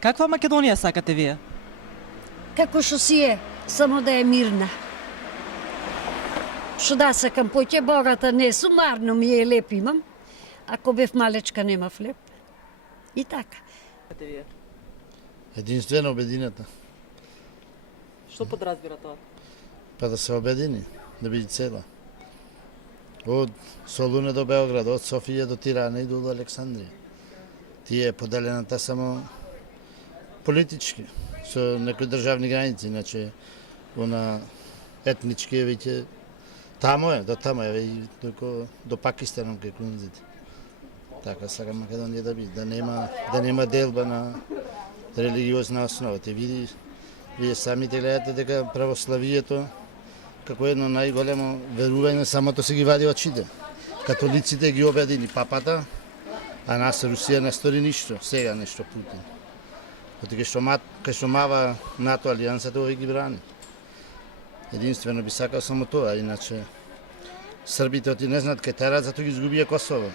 Каква Македонија сакате вие? Како што си е, само да е мирна. Што да сакам поќе богата не сумарно ми е леп имам. Ако бев малечка нема хлеб. И така. Единствено обединета. Што подразбира тоа? Па да се обедини, да биде цела. Од Солуне до Београд, од Софија до Тирана и до Александрија. Тие е поделената само политички, со некои државни граници, иначе она етнички е веќе тамо е, до тамо е, и до Пакистан кај кунзите. Така сака Македонија да биде, да нема делба на религиозна основа. Те види, вие самите гледате дека православието како едно најголемо верување самото се ги вади очите. Католиците ги обедини папата, а нас Русија не стори ништо, сега нешто Путин. Кај што мава НАТО алијансата, овој ги брани. Единствено би сакал само тоа, иначе србите оти не знаат кај терат, зато ги изгубија Косово.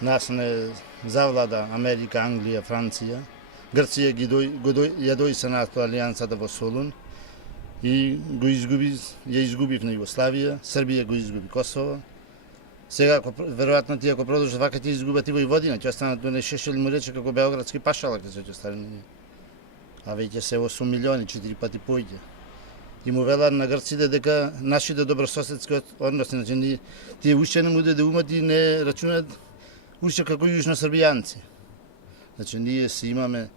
Нас не завлада Америка, Англија, Франција. Грција ја дои се НАТО алијансата во Солун и ја изгубивме Југославија, Србија го изгуби Косово. Сега, веројатно тие ако продолжат вака, ќе изгубат и Војводина, ќе останат до Шешел му рече како београдски пашалак, ќе остане. А веќе се 8 милиони, 4 пати појќе. И му велат на грците дека нашите добрососедски односи, значи тие уште не му даде умат и не рачунат уште како јужносрбијанци. Значи ние си имаме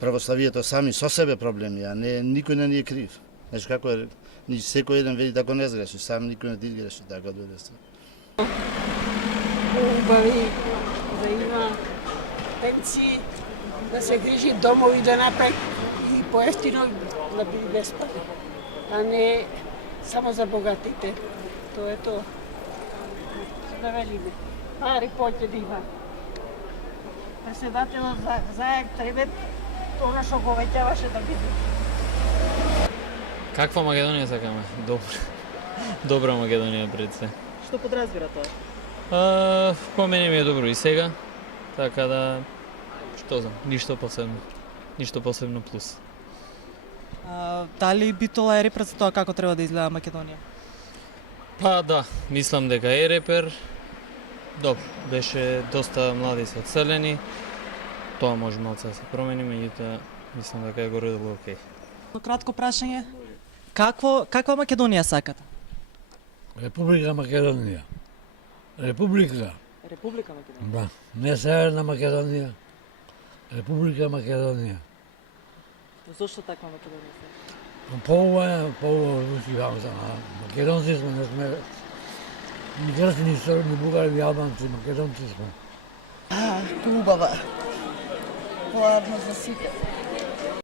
православието сами со себе проблеми, а не никој не ни е крив. Значи како е, секој еден вели така не сгреши, сам никој не ти греши, така дојде се. Убави да има пенсии, да се грижи домови да направи и поевтино да биде бесплатно, а не само за богатите. Тоа е тоа. Да велиме. Пари поќе да има. Председателот заек треба тоа што го веќаваше да биде. Каква Македонија сакаме? Добра Македонија пред се. Што подразбира тоа? По мене ми е добро и сега, така да, што знам, ништо посебно плюс. Дали би тоа е репер за тоа како треба да изгледа Македонија? Па да, мислам дека е репер. Добро, беше доста млади се одселени. Тоа може малце да се промени, меѓутоа мислам дека е горе-долу окей. Кратко прашање. Каква Македонија сакате? Република Македонија. Република. Република Македонија. Да, не Северна Македонија. Република Македонија. Зошто таква Македонија сакате? По-убава звучи вамса. Македонци сме, не сме ни грци, ни срби, ни бугари, ни албанци, македонци сме. Убава. Хладно за сите.